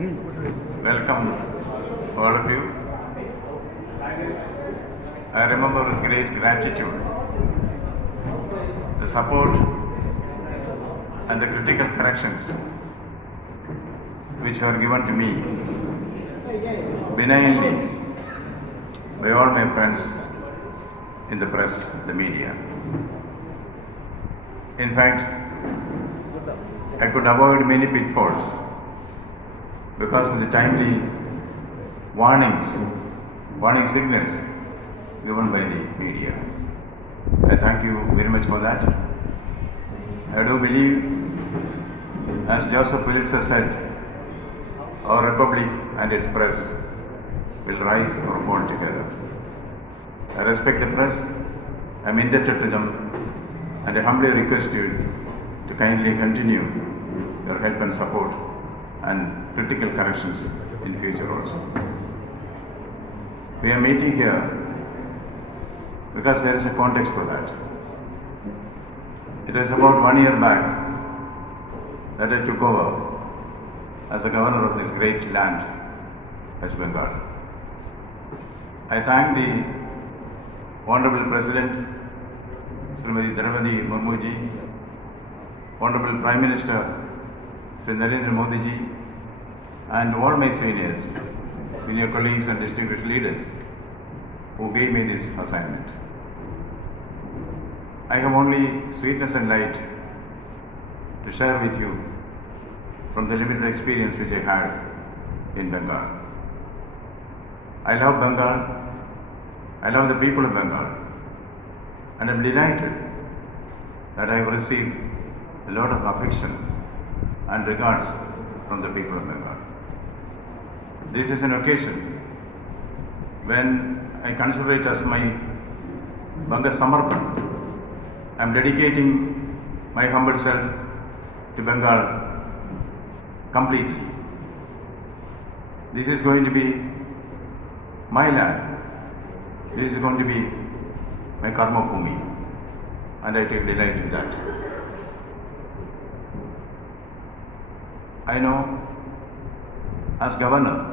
Welcome, all of you. I remember with great gratitude the support and the critical corrections which were given to me benignly by all my friends in the press, the media. In fact, I could avoid many pitfalls because of the timely warning signals given by the media. I thank you very much for that. I do believe, as Joseph Wilson said, our republic and its press will rise or fall together. I respect the press, I am indebted to them, and I humbly request you to kindly continue your help and support and critical corrections in future also. We are meeting here because there is a context for that. It is about 1 year back that I took over as the governor of this great land, West Bengal. I thank the Honorable President, Srimati Draupadi Murmuji, Honorable Prime Minister, Sri Narendra Modi ji, and all my senior colleagues and distinguished leaders who gave me this assignment. I have only sweetness and light to share with you from the limited experience which I had in Bengal. I love Bengal, I love the people of Bengal, and I am delighted that I have received a lot of affection and regards from the people of Bengal. This is an occasion when I consider it as my Banga Samarpan. I am dedicating my humble self to Bengal completely. This is going to be my land. This is going to be my karma bhumi, and I take delight in that. I know, as governor,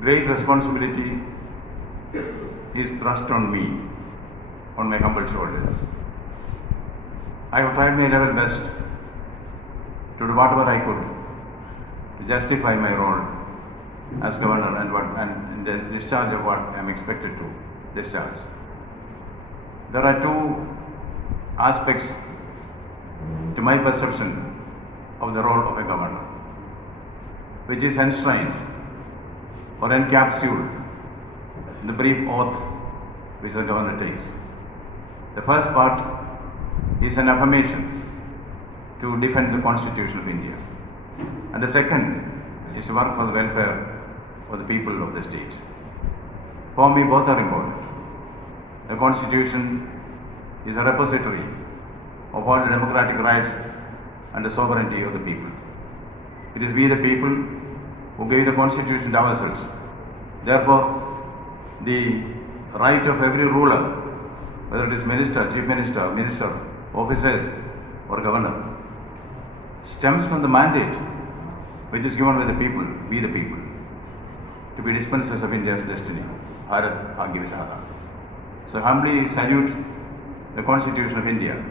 great responsibility is thrust on me, on my humble shoulders. I have tried my level best to do whatever I could to justify my role as governor and the discharge of what I am expected to discharge. There are two aspects to my perception of the role of a governor, which is enshrined or encapsulated in the brief oath which the governor takes. The first part is an affirmation to defend the Constitution of India, and the second is to work for the welfare of the people of the state. For me, both are important. The Constitution is a repository of all the democratic rights and the sovereignty of the people. It is we the people who gave the Constitution to ourselves. Therefore, the right of every ruler, whether it is minister, chief minister, officers or governor, stems from the mandate which is given by the people, we the people, to be dispensers of India's destiny. Bharat Agi Vidhata. So humbly salute the Constitution of India.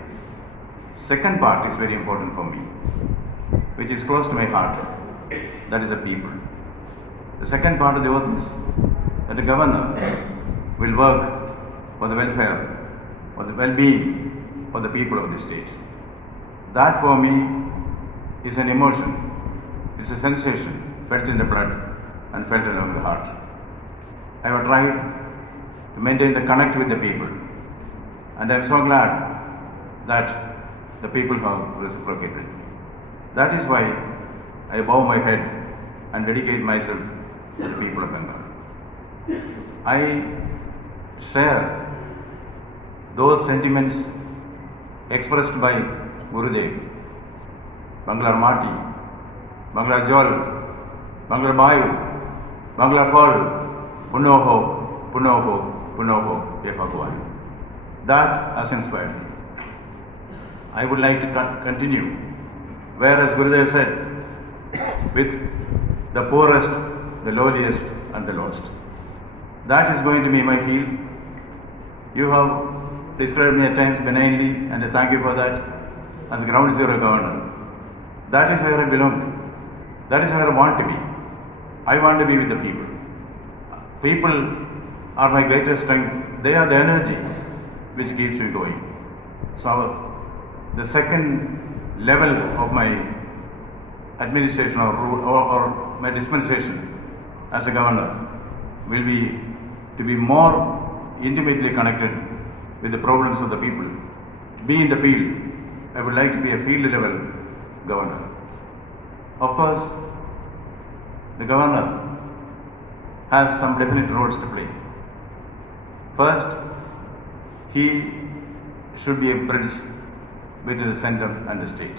Second part is very important for me, which is close to my heart, that is the people. The second part of the oath is that the governor will work for the welfare, for the well-being of the people of the state. That for me is an emotion, it's a sensation felt in the blood and felt along the heart. I have tried to maintain the connect with the people, and I am so glad that the people have reciprocated me. That is why I bow my head and dedicate myself to the people of Bengal. I share those sentiments expressed by Gurudev. Banglar Mati, Banglar Jol, Banglar Bayu, Banglar Fol, Punoho, Punoho, Punoho, Ye Bhagwan. That has inspired me. I would like to continue, whereas Gurudev said, with the poorest, the lowliest and the lost. That is going to be my field. You have described me at times benignly, and I thank you for that, as ground zero governor. That is where I belong to. That is where I want to be. I want to be with the people. People are my greatest strength. They are the energy which keeps me going. So the second level of my administration or my dispensation as a governor will be to be more intimately connected with the problems of the people. To be in the field, I would like to be a field level governor. Of course, the governor has some definite roles to play. First, he should be a bridge between the center and the state.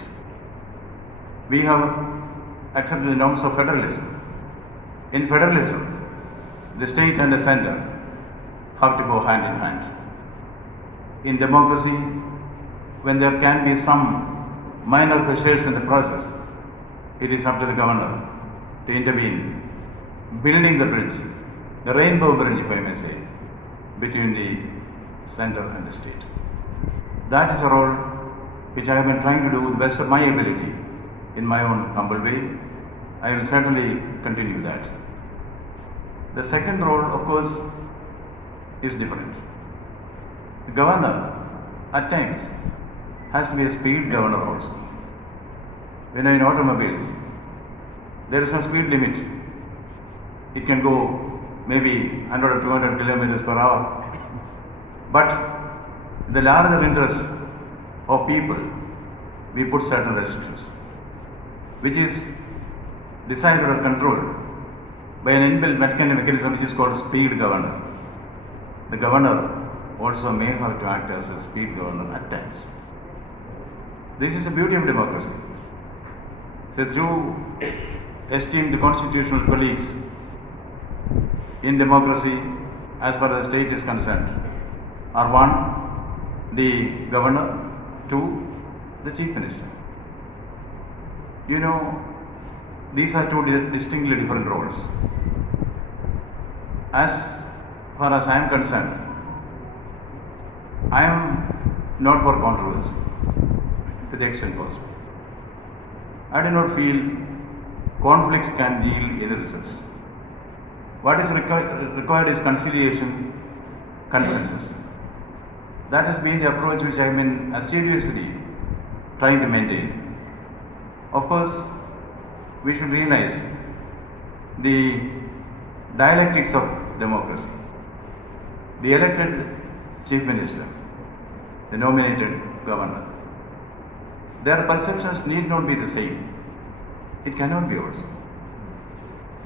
We have accepted the norms of federalism. In federalism, the state and the center have to go hand in hand. In democracy, when there can be some minor fissures in the process, it is up to the governor to intervene, building the bridge, the rainbow bridge, if I may say, between the center and the state. That is a role which I have been trying to do with the best of my ability in my own humble way. I will certainly continue that. The second role, of course, is different. The governor, at times, has to be a speed governor also. When in automobiles, there is no speed limit. It can go maybe 100 or 200 kilometers per hour. But the larger interests of people, we put certain restrictions, which is decided or controlled by an inbuilt mechanism which is called speed governor. The governor also may have to act as a speed governor at times. This is the beauty of democracy. So through esteemed constitutional colleagues in democracy, as far as the state is concerned, are one, the governor, two, the chief minister. You know, these are two distinctly different roles. As far as I am concerned, I am not for controversy to the extent possible. I do not feel conflicts can yield any results. What is required is conciliation, consensus. That has been the approach which I have been assiduously trying to maintain. Of course, we should realize the dialectics of democracy. The elected chief minister, the nominated governor, their perceptions need not be the same. It cannot be also.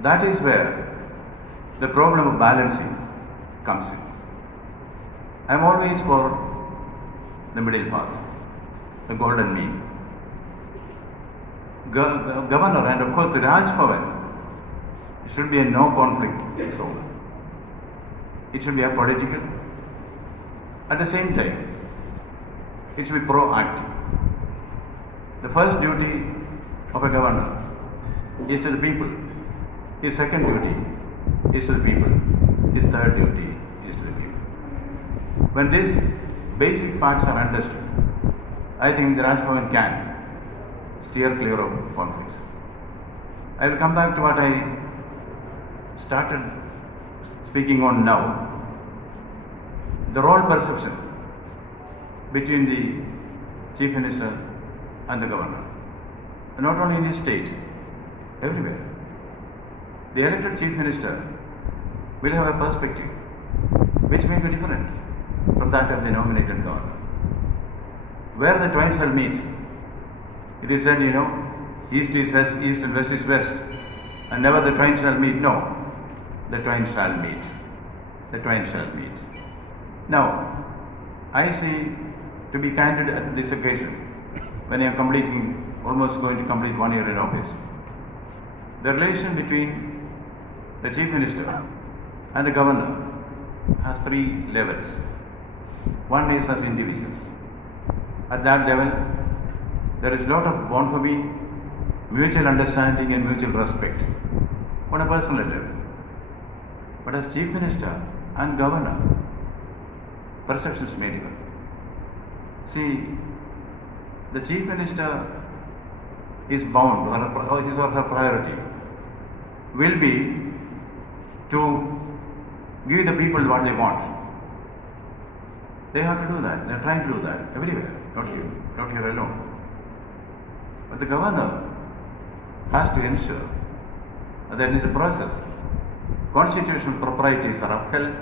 That is where the problem of balancing comes in. I am always for the middle path, the golden mean. Governor and of course the RAJBHAVAN should be a no conflict zone. It should be apolitical. At the same time, it should be proactive. The first duty of a governor is to the people. His second duty is to the people. His third duty is to the people. When these basic facts are understood, I think the RAJBHAVAN can steer clear of conflicts. I will come back to what I started speaking on now. The role perception between the chief minister and the governor. Not only in his state, everywhere. The elected chief minister will have a perspective which may be different from that of the nominated governor. Where the twain shall meet, it is said, east is east and west is west, and never the twain shall meet. No, the twain shall meet. The twain shall meet. Now, I see, to be candid at this occasion, when I am almost going to complete 1 year in office, the relation between the chief minister and the governor has three levels. One is as individuals. At that level, there is a lot of bonhomie, mutual understanding and mutual respect on a personal level. But as Chief Minister and Governor, perceptions may differ. See, the Chief Minister is bound, his or her priority will be to give the people what they want. They have to do that. They are trying to do that everywhere, not here alone. But the governor has to ensure that in the process, constitutional proprieties are upheld,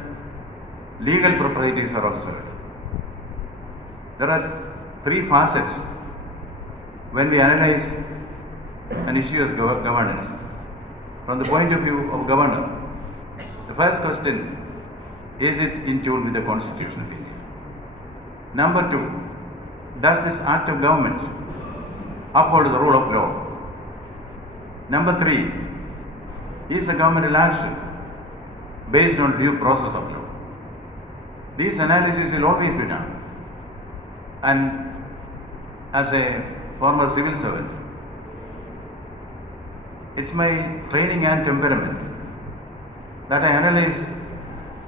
legal proprieties are observed. There are three facets when we analyze an issue as governance. From the point of view of governor, the first question, is it in tune with the Constitution of India? Number two, does this act of government uphold the rule of law? Number three, is the governmental action based on due process of law? These analyses will always be done. And as a former civil servant, it's my training and temperament that I analyze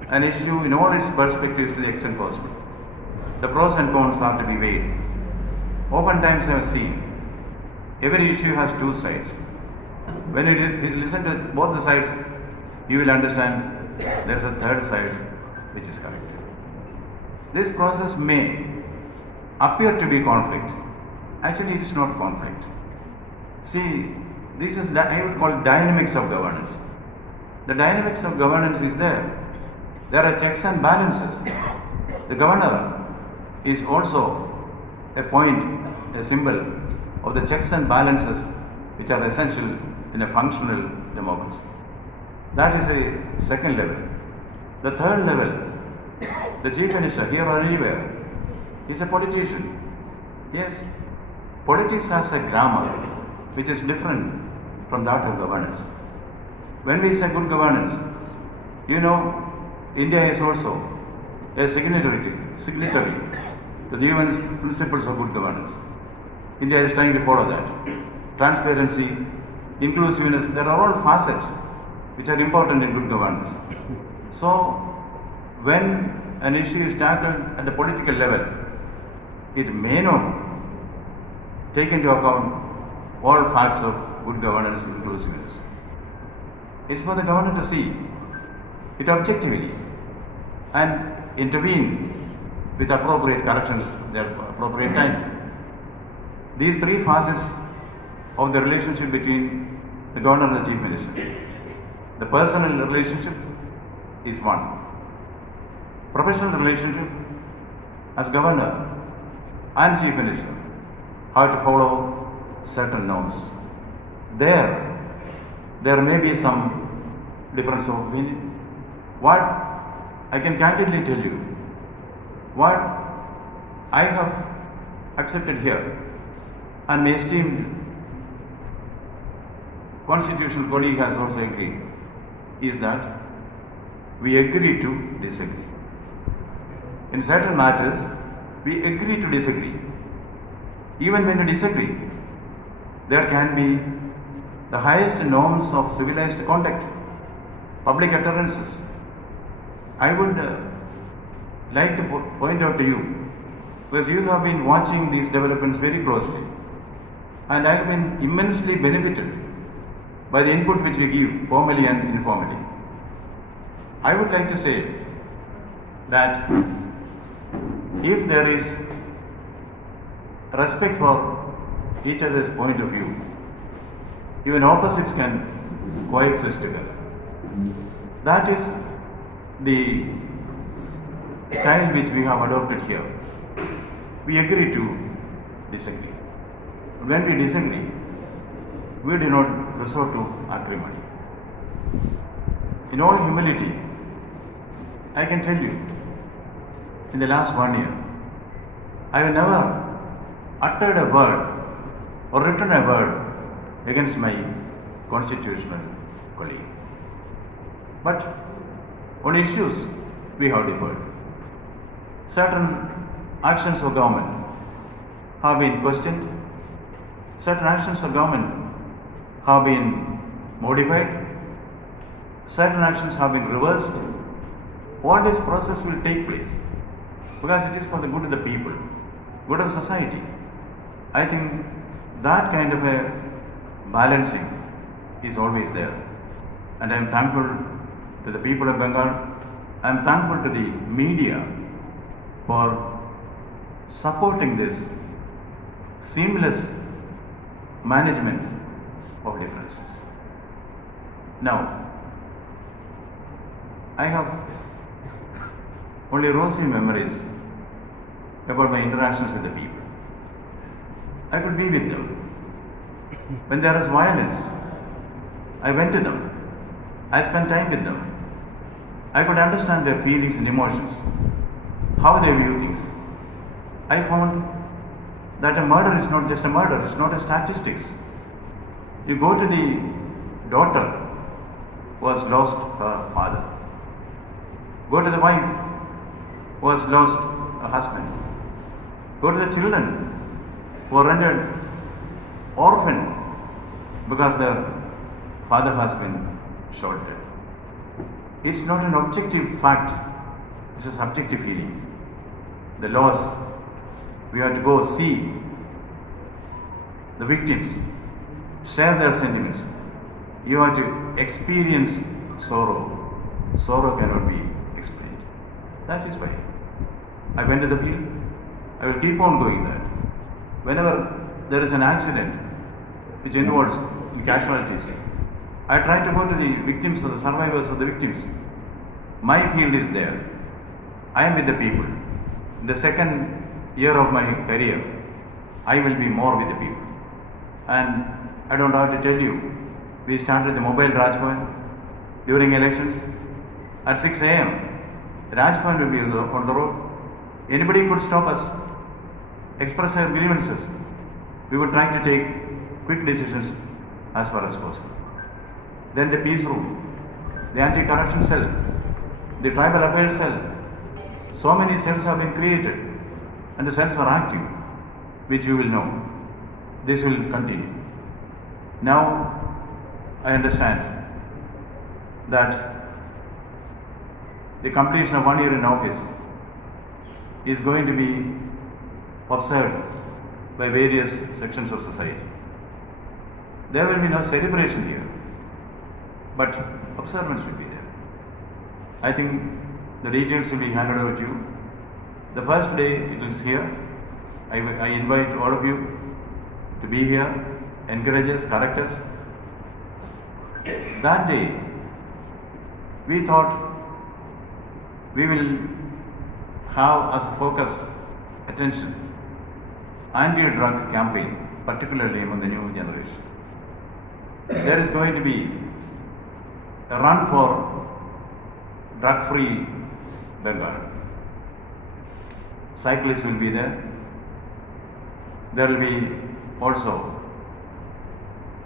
an issue in all its perspectives to the extent possible. The pros and cons are to be weighed. Oftentimes I have seen every issue has two sides. When you listen to both the sides, you will understand there is a third side which is correct. This process may appear to be conflict. Actually, it is not conflict. See, this is, I would call it, dynamics of governance. The dynamics of governance is there. There are checks and balances. The governor is also a point, a symbol of the checks and balances which are essential in a functional democracy. That is a second level. The third level, the Chief Minister, here or anywhere, is a politician. Yes, politics has a grammar which is different from that of governance. When we say good governance, you know, India is also a signatory to the UN principles of good governance. India is trying to follow that. Transparency, inclusiveness, there are all facets which are important in good governance. So, when an issue is tackled at the political level, it may not take into account all facts of good governance, inclusiveness. It's for the governor to see it objectively and intervene with appropriate corrections at the appropriate time. These three facets of the relationship between the governor and the Chief Minister. The personal relationship is one. Professional relationship as governor and Chief Minister have to follow certain norms. There may be some difference of opinion. What I can candidly tell you, what I have accepted here and my esteemed constitutional colleague has also agreed, is that we agree to disagree. In certain matters, we agree to disagree. Even when we disagree, there can be the highest norms of civilized conduct, public utterances. I would like to point out to you, because you have been watching these developments very closely, and I have been immensely benefited by the input which we give, formally and informally. I would like to say that if there is respect for each other's point of view, even opposites can coexist together. That is the style which we have adopted here. We agree to disagree. When we disagree, we do not resort to acrimony. In all humility, I can tell you, in the last 1 year, I have never uttered a word or written a word against my constitutional colleague. But on issues, we have differed. Certain actions of government have been questioned. Certain actions of government have been modified, certain actions have been reversed. All this process will take place because it is for the good of the people, good of society. I think that kind of a balancing is always there. And I am thankful to the people of Bengal. I am thankful to the media for supporting this seamless management of differences. Now, I have only rosy memories about my interactions with the people. I could be with them. When there is violence, I went to them. I spent time with them. I could understand their feelings and emotions, how they view things. I found that a murder is not just a murder, it's not a statistics. You go to the daughter who has lost her father. Go to the wife who has lost a husband. Go to the children who are rendered orphan because their father has been shot dead. It's not an objective fact, it's a subjective feeling. The loss, we have to go see the victims, share their sentiments. You have to experience sorrow. Sorrow cannot be explained. That is why I went to the field. I will keep on doing that. Whenever there is an accident which involves casualties, I try to go to the victims or the survivors of the victims. My field is there. I am with the people. In the second year of my career, I will be more with the people. And I don't have to tell you, we started the mobile RAJBHAVAN during elections. At 6 a.m., RAJBHAVAN will be on the road. Anybody could stop us, express their grievances. We would try to take quick decisions as far as possible. Then the peace room, the anti-corruption cell, the tribal affairs cell. So many cells have been created and the cells are active, which you will know. This will continue. Now, I understand that the completion of 1 year in office is going to be observed by various sections of society. There will be no celebration here, but observance will be there. I think the details will be handed over to you. The first day it is here. I invite all of you to be here, encourage us, correct us. That day, we thought we will have as focus attention anti-drug campaign, particularly among the new generation. There is going to be a run for drug-free Bengal. Cyclists will be there. There will be also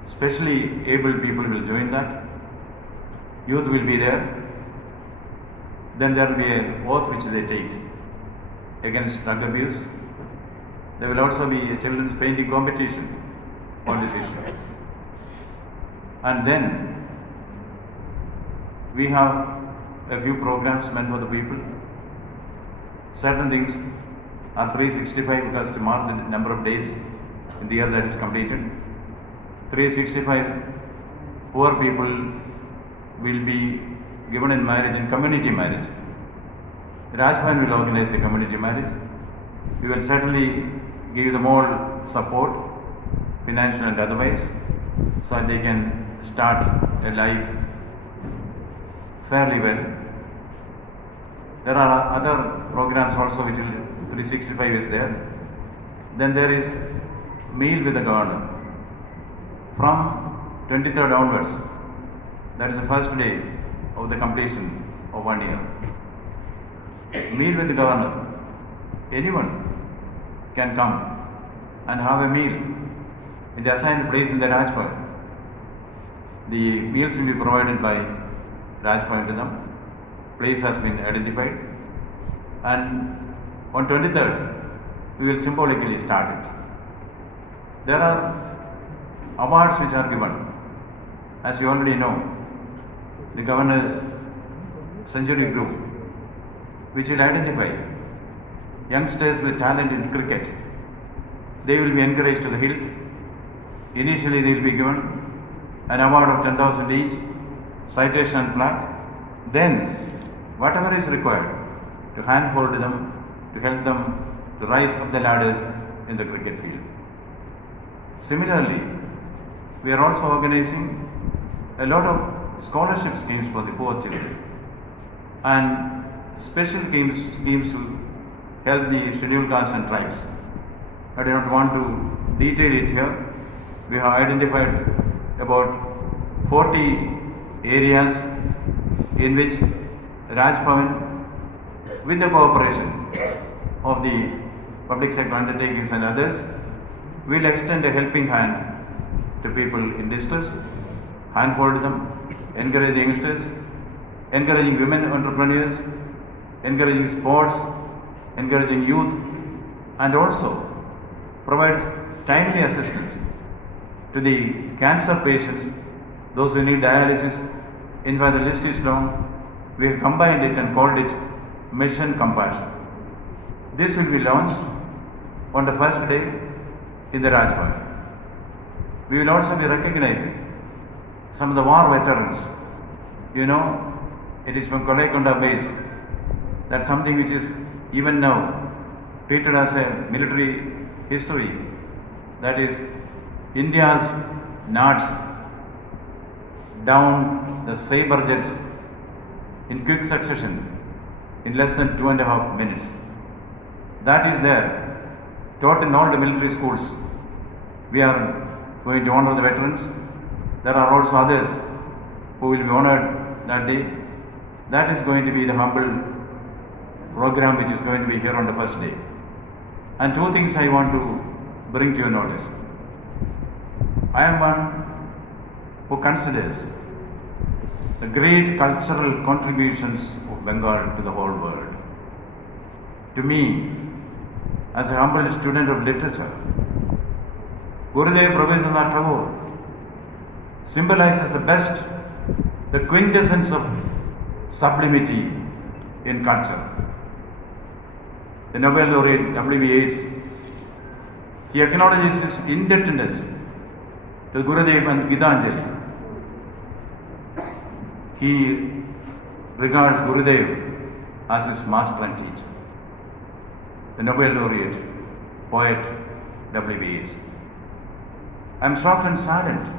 specially able people will join that. Youth will be there. Then there will be an oath which they take against drug abuse. There will also be a children's painting competition on this issue. And then we have a few programs meant for the people. Certain things are 365 because to mark the number of days in the year that is completed. 365 poor people will be given in marriage, in community marriage. RAJBHAVAN will organize the community marriage. We will certainly give them all support, financial and otherwise, so that they can start a life fairly well. There are other programs also which will 365 is there. Then there is meal with the governor. From 23rd onwards, that is the first day of the completion of 1 year. Meal with the governor. Anyone can come and have a meal in the assigned place in the RAJBHAVAN. The meals will be provided by RAJBHAVAN to them. Place has been identified, and on 23rd we will symbolically start it. There are awards which are given as you already know, the governor's century group, which will identify youngsters with talent in cricket. They will be encouraged to the hilt. Initially, they will be given an award of 10,000 each, citation and plaque. Then, whatever is required to handhold them, to help them to rise up the ladders in the cricket field. Similarly, we are also organizing a lot of scholarship schemes for the poor children and special schemes to help the scheduled castes and tribes. I do not want to detail it here. We have identified about 40 areas in which RAJBHAVAN, with the cooperation of the public sector undertakings and others, will extend a helping hand to people in distress, handhold them, encourage youngsters, encouraging women entrepreneurs, encouraging sports, encouraging youth, and also provide timely assistance to the cancer patients, those who need dialysis. In fact, the list is long. We have combined it and called it Mission Compassion. This will be launched on the first day in the RAJBHAVAN. We will also be recognizing some of the war veterans. You know, it is from Kolkata base. That's something which is even now treated as a military history. That is India's knocks down the saber jets in quick succession in less than 2.5 minutes. That is there, taught in all the military schools. We are going to honor the veterans. There are also others who will be honored that day. That is going to be the humble program which is going to be here on the first day. And two things I want to bring to your notice. I am one who considers the great cultural contributions of Bengal to the whole world. To me, as a humble student of literature, Gurudev Rabindranath Tagore symbolizes the quintessence of sublimity in culture. The Nobel laureate W.B. Yeats, he acknowledges his indebtedness to Gurudev and Gitanjali. He regards Gurudev as his master and teacher. The Nobel laureate, poet W.B. Yeats. I am shocked and saddened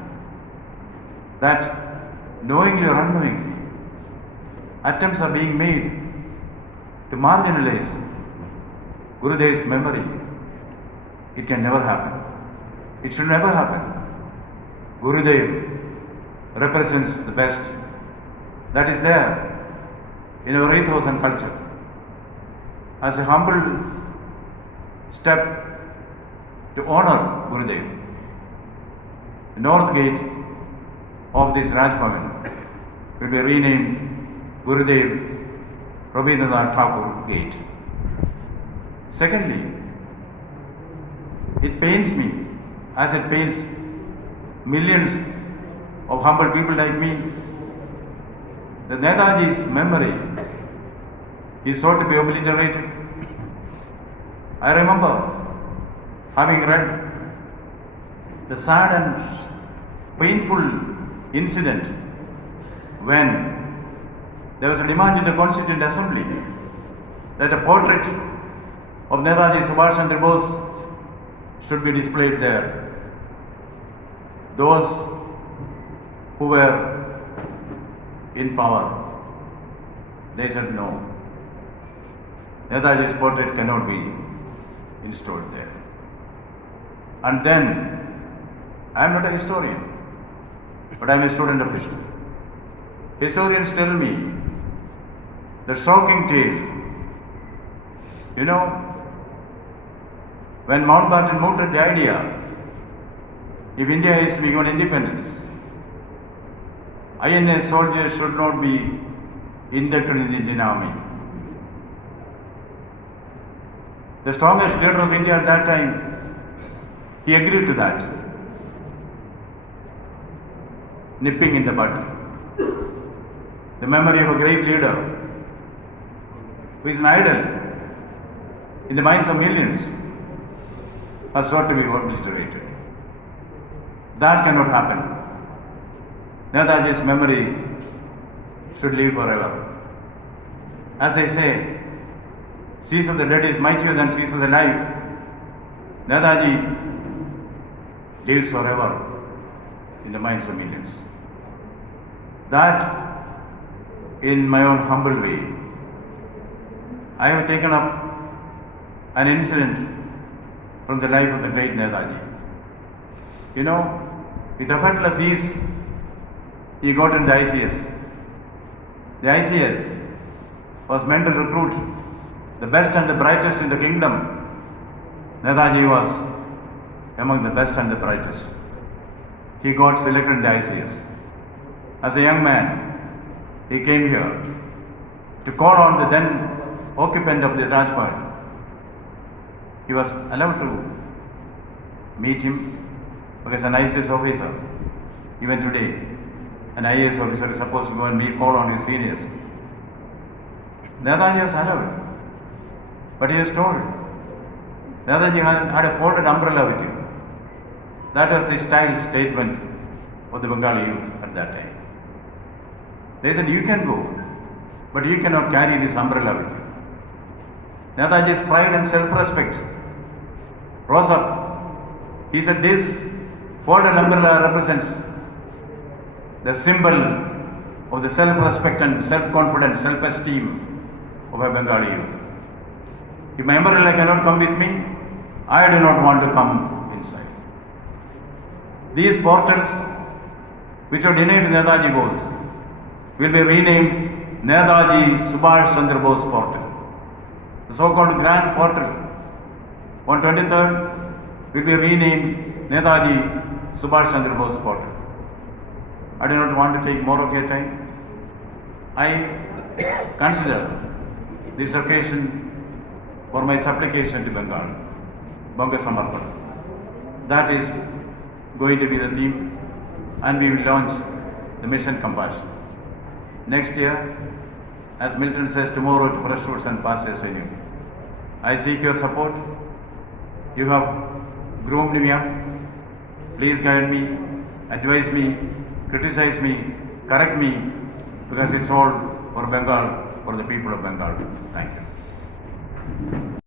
that knowingly or unknowingly, attempts are being made to marginalize Gurudev's memory. It can never happen. It should never happen. Gurudev represents the best that is there in our ethos and culture. As a humble step to honor Gurudev, the north gate of this RAJBHAVAN will be renamed Gurudev Rabindranath Tagore Gate. Secondly, it pains me, as it pains millions of humble people like me, that Netaji's memory is sought to be obliterated. I remember having read the sad and painful incident when there was a demand in the Constituent Assembly that a portrait of Netaji Subhash Chandra Bose should be displayed there. Those who were in power, they said no. Netaji's portrait cannot be installed there. And then, I am not a historian, but I am a student of history. Historians tell me the shocking tale. You know, when Mountbatten mooted the idea, if India is to become independence, INA soldiers should not be inducted in the Indian Army. The strongest leader of India at that time, he agreed to that. nipping in the bud. The memory of a great leader who is an idol in the minds of millions are sure to be obliterated. That cannot happen. Netaji's memory should live forever. As they say, seize of the dead is mightier than seize of the alive. Netaji lives forever in the minds of millions. That, in my own humble way, I have taken up an incident from the life of the great Netaji. You know, with effortless ease, he got in the ICS. The ICS was meant to recruit the best and the brightest in the kingdom. Netaji was among the best and the brightest. He got selected in the ICS. As a young man, he came here to call on the then occupant of the Rajbhavan. He was allowed to meet him because an ICS officer, even today, an IAS officer is supposed to go and call on his seniors. Netaji was allowed, but he was told, Netaji had a folded umbrella with you. That was the style statement of the Bengali youth at that time. They said, you can go, but you cannot carry this umbrella with you. Netaji's pride and self-respect rose up. He said, this folded umbrella represents the symbol of the self-respect and self-confidence, self-esteem of a Bengali youth. If my umbrella cannot come with me, I do not want to come inside. These portals, which are denied to Netaji Bose, will be renamed Netaji Subhash Chandra Bose portal. The so-called grand portal on 23rd will be renamed Netaji Subhash Chandra Bose portal. I do not want to take more of your time. I consider this occasion for my supplication to Bengal, mochansamachaar. That is going to be the theme, and we will launch the mission Compassion. Next year, as Milton says, tomorrow to fresh fruits and pastures anew. I seek your support. You have groomed me up. Please guide me, advise me, criticize me, correct me, because it's all for Bengal, for the people of Bengal. Thank you.